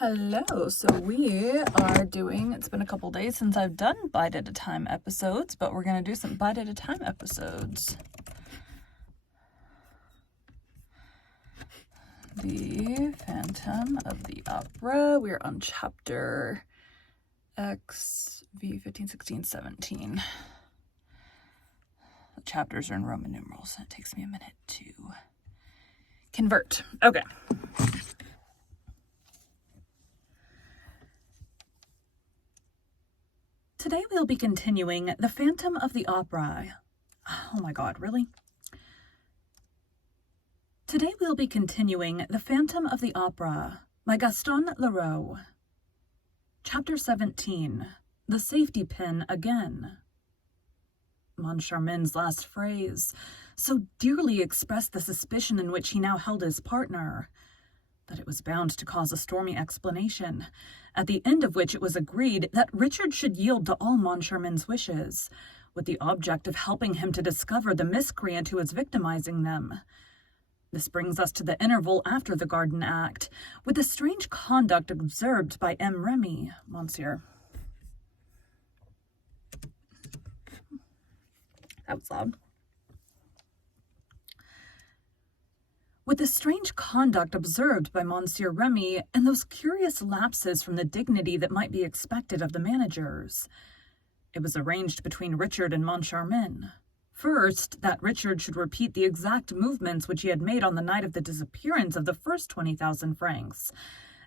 Hello, so we are doing, it's been a couple days since I've done Bite at a Time episodes, but we're going to do some Bite at a Time episodes. The Phantom of the Opera, we're on chapter XV, 15, 16, 17. The chapters are in Roman numerals, and it takes me a minute to convert. Okay. Today we'll be continuing The Phantom of the Opera. Oh my god, really? Today we'll be continuing The Phantom of the Opera by Gaston Leroux. Chapter 17, The Safety Pin Again. Moncharmin's last phrase so dearly expressed the suspicion in which he now held his partner, that it was bound to cause a stormy explanation, at the end of which it was agreed that Richard should yield to all Moncharmin's wishes, with the object of helping him to discover the miscreant who was victimizing them. This brings us to the interval after the Garden Act, with the strange conduct observed by M. Remy, Monsieur. That was loud. With the strange conduct observed by Monsieur Remy and those curious lapses from the dignity that might be expected of the managers. It was arranged between Richard and Moncharmin. First, that Richard should repeat the exact movements which he had made on the night of the disappearance of the first 20,000 francs.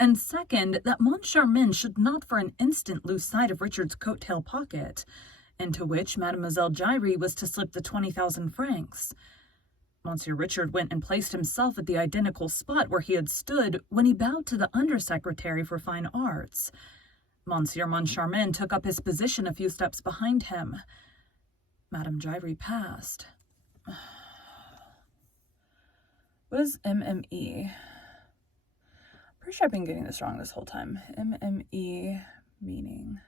And second, that Moncharmin should not for an instant lose sight of Richard's coat-tail pocket, into which Mademoiselle Giry was to slip the 20,000 francs. Monsieur Richard went and placed himself at the identical spot where he had stood when he bowed to the Undersecretary for Fine Arts. Monsieur Moncharmin took up his position a few steps behind him. Madame Giry passed. What is MME? Pretty sure I've been getting this wrong this whole time. MME meaning.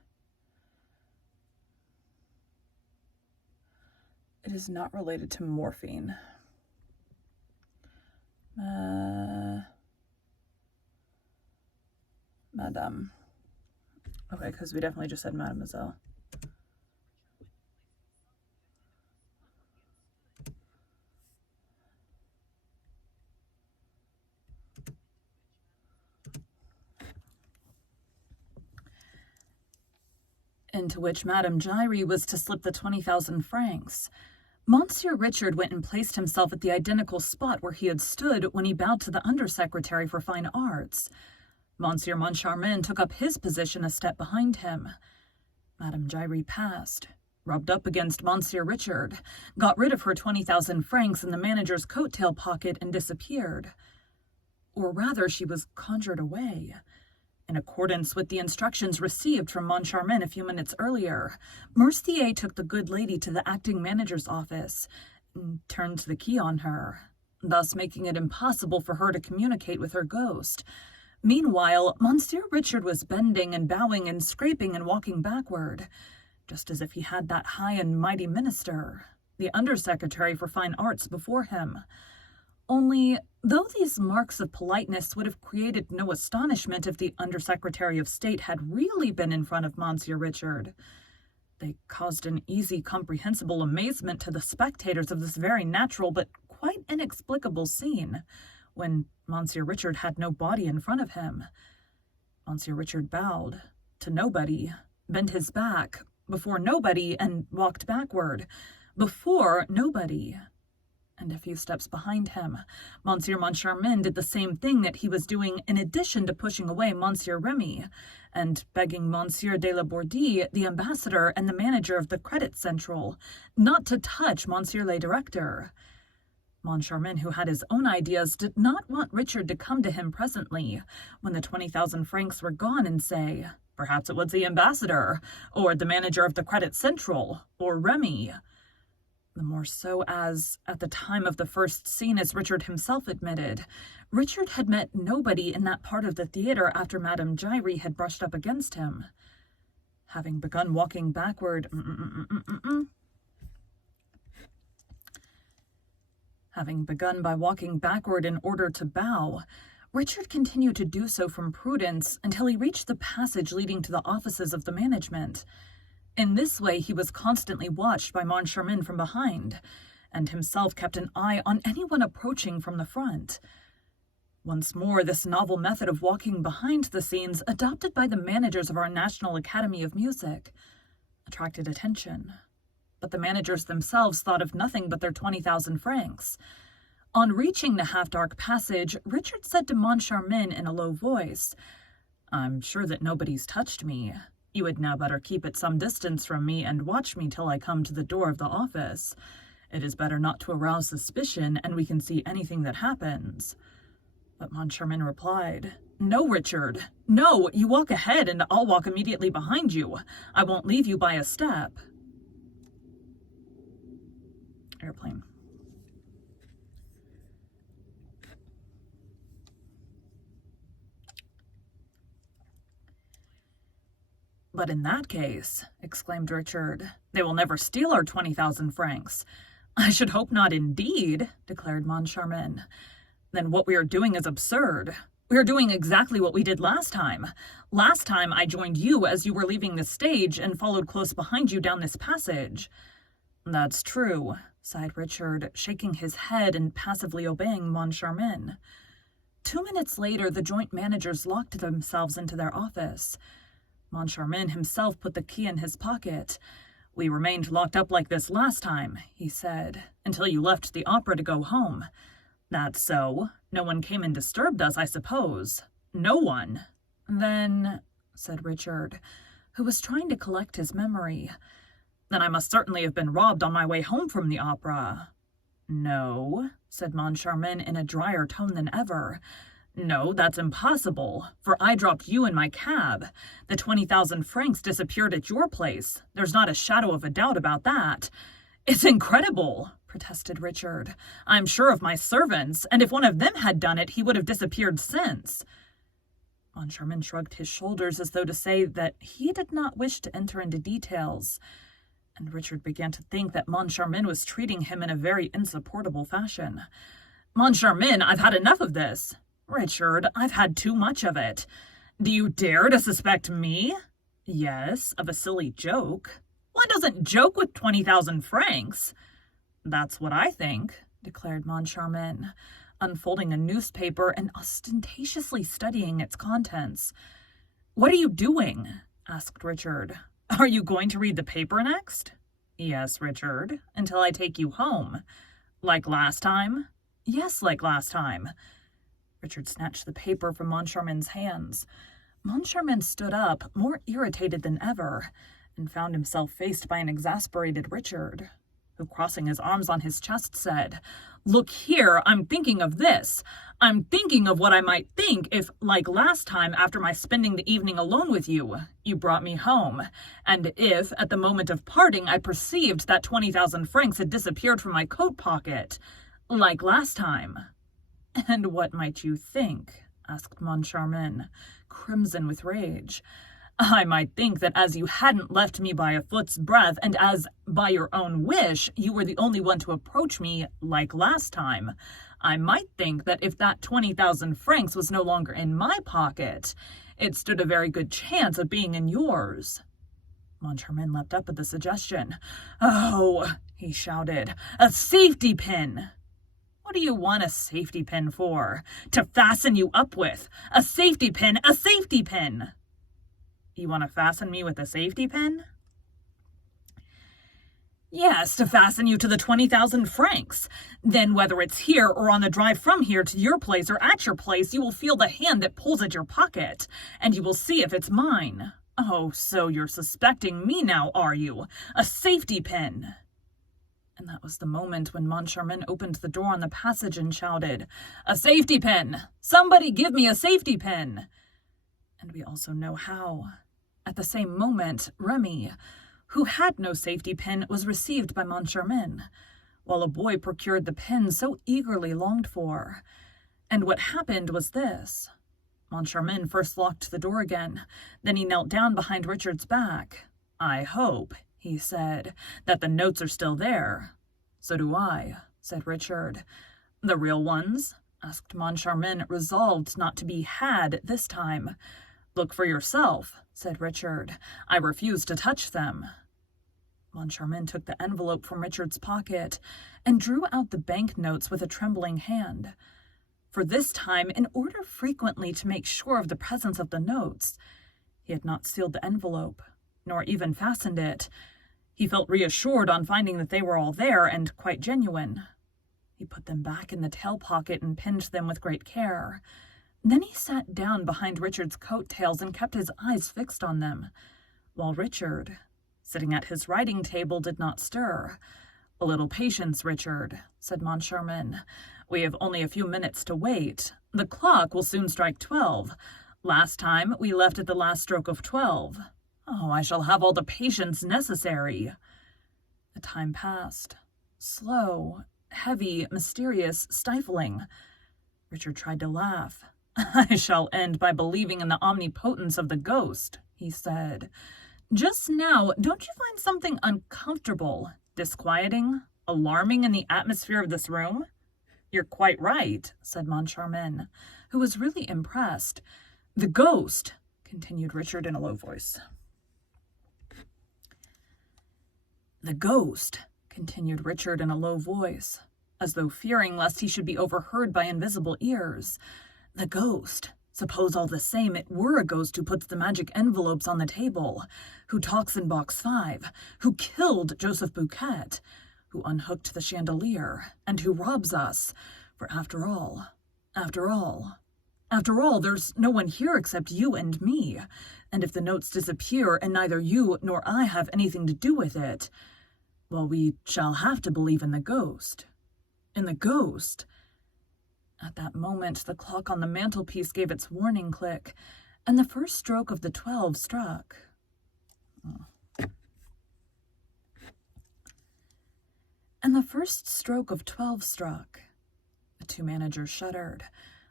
It is not related to morphine. Madame. Okay, because we definitely just said Mademoiselle. Into which Madame Giry was to slip the 20,000 francs. Monsieur Richard went and placed himself at the identical spot where he had stood when he bowed to the Undersecretary for Fine Arts. Monsieur Moncharmin took up his position a step behind him. Madame Giry passed, rubbed up against Monsieur Richard, got rid of her 20,000 francs in the manager's coat-tail pocket and disappeared. Or rather, she was conjured away. In accordance with the instructions received from Moncharmin a few minutes earlier, Mercier took the good lady to the acting manager's office and turned the key on her, thus making it impossible for her to communicate with her ghost. Meanwhile, Monsieur Richard was bending and bowing and scraping and walking backward, just as if he had that high and mighty minister, the Undersecretary for Fine Arts, before him. Only, though these marks of politeness would have created no astonishment if the Undersecretary of State had really been in front of Monsieur Richard, they caused an easy, comprehensible amazement to the spectators of this very natural but quite inexplicable scene, when Monsieur Richard had no body in front of him. Monsieur Richard bowed to nobody, bent his back before nobody, and walked backward before nobody. And a few steps behind him, Monsieur Moncharmin did the same thing that he was doing in addition to pushing away Monsieur Remy, and begging Monsieur de la Bourdie, the ambassador and the manager of the Credit Central, not to touch Monsieur le Directeur. Moncharmin, who had his own ideas, did not want Richard to come to him presently, when the 20,000 francs were gone, and say, perhaps it was the ambassador, or the manager of the Credit Central, or Remy. The more so as, at the time of the first scene, as Richard himself admitted, Richard had met nobody in that part of the theater after Madame Giry had brushed up against him. Having begun walking backward, Having begun by walking backward in order to bow, Richard continued to do so from prudence until he reached the passage leading to the offices of the management. In this way, he was constantly watched by Moncharmin from behind, and himself kept an eye on anyone approaching from the front. Once more, this novel method of walking behind the scenes, adopted by the managers of our National Academy of Music, attracted attention. But the managers themselves thought of nothing but their 20,000 francs. On reaching the half-dark passage, Richard said to Moncharmin in a low voice, "I'm sure that nobody's touched me. You had now better keep at some distance from me and watch me till I come to the door of the office. It is better not to arouse suspicion, and we can see anything that happens." But Moncharmin replied, "No, Richard. No, you walk ahead and I'll walk immediately behind you. I won't leave you by a step." Airplane. "But in that case," exclaimed Richard, "they will never steal our 20,000 francs." "I should hope not, indeed," declared Moncharmin. "Then what we are doing is absurd. We are doing exactly what we did last time. Last time I joined you as you were leaving the stage and followed close behind you down this passage." "That's true," sighed Richard, shaking his head and passively obeying Moncharmin. 2 minutes later, the joint managers locked themselves into their office. Moncharmin himself put the key in his pocket. "We remained locked up like this last time," he said, "until you left the opera to go home." "That's so. No one came and disturbed us, I suppose." "No one." "Then," said Richard, who was trying to collect his memory, "then I must certainly have been robbed on my way home from the opera." "No," said Moncharmin in a drier tone than ever. "No, that's impossible, for I dropped you in my cab. The 20,000 francs disappeared at your place. There's not a shadow of a doubt about that." "It's incredible," protested Richard. "I'm sure of my servants, and if one of them had done it, he would have disappeared since." Moncharmin shrugged his shoulders as though to say that he did not wish to enter into details, and Richard began to think that Moncharmin was treating him in a very insupportable fashion. "Moncharmin, I've had enough of this." "Richard, I've had too much of it." "Do you dare to suspect me?" "Yes, of a silly joke." "One doesn't joke with 20,000 francs." "That's what I think," declared Moncharmin, unfolding a newspaper and ostentatiously studying its contents. "What are you doing?" asked Richard. "Are you going to read the paper next?" "Yes, Richard, until I take you home." "Like last time?" "Yes, like last time." Richard snatched the paper from Moncharmin's hands. Moncharmin stood up, more irritated than ever, and found himself faced by an exasperated Richard, who, crossing his arms on his chest, said, "Look here, I'm thinking of this. I'm thinking of what I might think if, like last time after my spending the evening alone with you, you brought me home, and if, at the moment of parting, I perceived that 20,000 francs had disappeared from my coat pocket, like last time." "And what might you think?" asked Moncharmin, crimson with rage. "I might think that as you hadn't left me by a foot's breadth, and as, by your own wish, you were the only one to approach me like last time, I might think that if that 20,000 francs was no longer in my pocket, it stood a very good chance of being in yours." Moncharmin leapt up at the suggestion. "Oh," he shouted, "a safety pin!" "What do you want a safety pin for?" "To fasten you up with. A safety pin! A safety pin!" "You want to fasten me with a safety pin?" "Yes, to fasten you to the 20,000 francs. Then whether it's here or on the drive from here to your place or at your place, you will feel the hand that pulls at your pocket, and you will see if it's mine." "Oh, so you're suspecting me now, are you? A safety pin!" And that was the moment when Moncharmin opened the door on the passage and shouted, "A safety pin! Somebody give me a safety pin!" And we also know how. At the same moment, Remy, who had no safety pin, was received by Moncharmin, while a boy procured the pin so eagerly longed for. And what happened was this. Moncharmin first locked the door again, then he knelt down behind Richard's back. "I hope," he said, "that the notes are still there." "So do I," said Richard. "The real ones?" asked Moncharmin, resolved not to be had this time. "Look for yourself," said Richard. "I refuse to touch them." Moncharmin took the envelope from Richard's pocket and drew out the banknotes with a trembling hand. For this time, in order frequently to make sure of the presence of the notes, he had not sealed the envelope, nor even fastened it. He felt reassured on finding that they were all there and quite genuine. He put them back in the tail pocket and pinned them with great care. Then he sat down behind Richard's coat-tails and kept his eyes fixed on them, while Richard, sitting at his writing table, did not stir. "A little patience, Richard," said Moncharmin. "We have only a few minutes to wait. The clock will soon strike 12. Last time we left at the last stroke of 12. Oh, I shall have all the patience necessary." The time passed. Slow, heavy, mysterious, stifling. Richard tried to laugh. "I shall end by believing in the omnipotence of the ghost," he said. "Just now, don't you find something uncomfortable, disquieting, alarming in the atmosphere of this room?" "You're quite right," said Moncharmin, who was really impressed. "The ghost," continued Richard in a low voice. "The ghost," continued Richard in a low voice, as though fearing lest he should be overheard by invisible ears. "The ghost. Suppose all the same it were a ghost who puts the magic envelopes on the table, who talks in box 5, who killed Joseph Buquet, who unhooked the chandelier, and who robs us. For after all, there's no one here except you and me. And if the notes disappear and neither you nor I have anything to do with it, well, we shall have to believe in the ghost. In the ghost." At that moment, the clock on the mantelpiece gave its warning click, and the first stroke of the 12 struck. The two managers shuddered.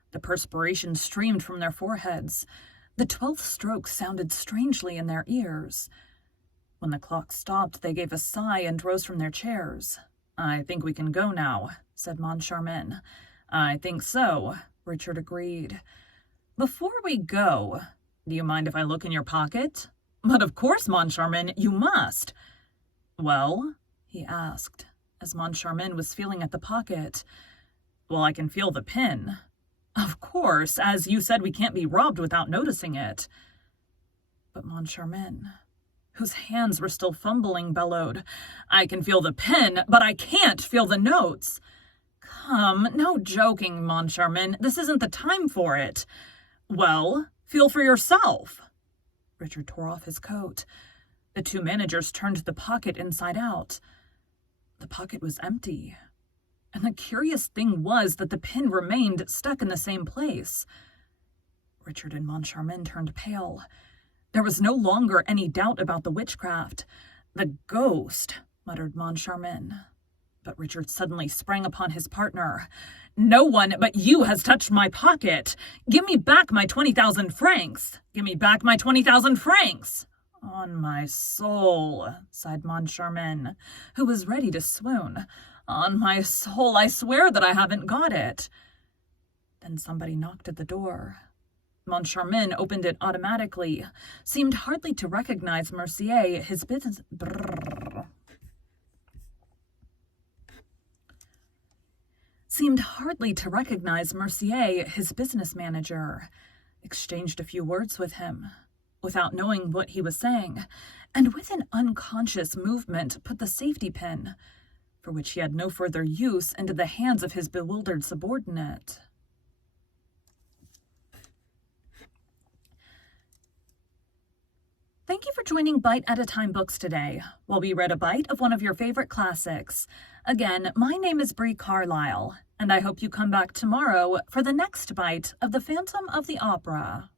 The perspiration streamed from their foreheads. The 12th stroke sounded strangely in their ears. When the clock stopped, they gave a sigh and rose from their chairs. "I think we can go now," said Moncharmin. "I think so," Richard agreed. "Before we go, do you mind if I look in your pocket?" "But of course, Moncharmin, you must." "Well?" he asked, as Moncharmin was feeling at the pocket. "Well, I can feel the pin." "Of course, as you said, we can't be robbed without noticing it." But Moncharmin, whose hands were still fumbling, bellowed, "I can feel the pin, but I can't feel the notes." "Come, no joking, Moncharmin. This isn't the time for it." "Well, feel for yourself." Richard tore off his coat. The two managers turned the pocket inside out. The pocket was empty. And the curious thing was that the pin remained stuck in the same place. Richard and Moncharmin turned pale. There was no longer any doubt about the witchcraft. "The ghost," muttered Moncharmin. But Richard suddenly sprang upon his partner. "No one but you has touched my pocket. Give me back my 20,000 francs. Give me back my 20,000 francs. "On my soul," sighed Moncharmin, who was ready to swoon. "On my soul, I swear that I haven't got it." Then somebody knocked at the door. Moncharmin opened it automatically, seemed hardly to recognize Mercier, his business manager, exchanged a few words with him, without knowing what he was saying, and with an unconscious movement put the safety pin, for which he had no further use, into the hands of his bewildered subordinate. Thank you for joining Bite at a Time Books today, while we read a bite of one of your favorite classics. Again, my name is Bree Carlisle, and I hope you come back tomorrow for the next bite of The Phantom of the Opera.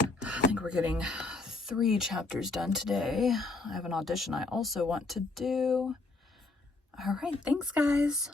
I think we're getting 3 chapters done today. I have an audition I also want to do. All right, thanks, guys.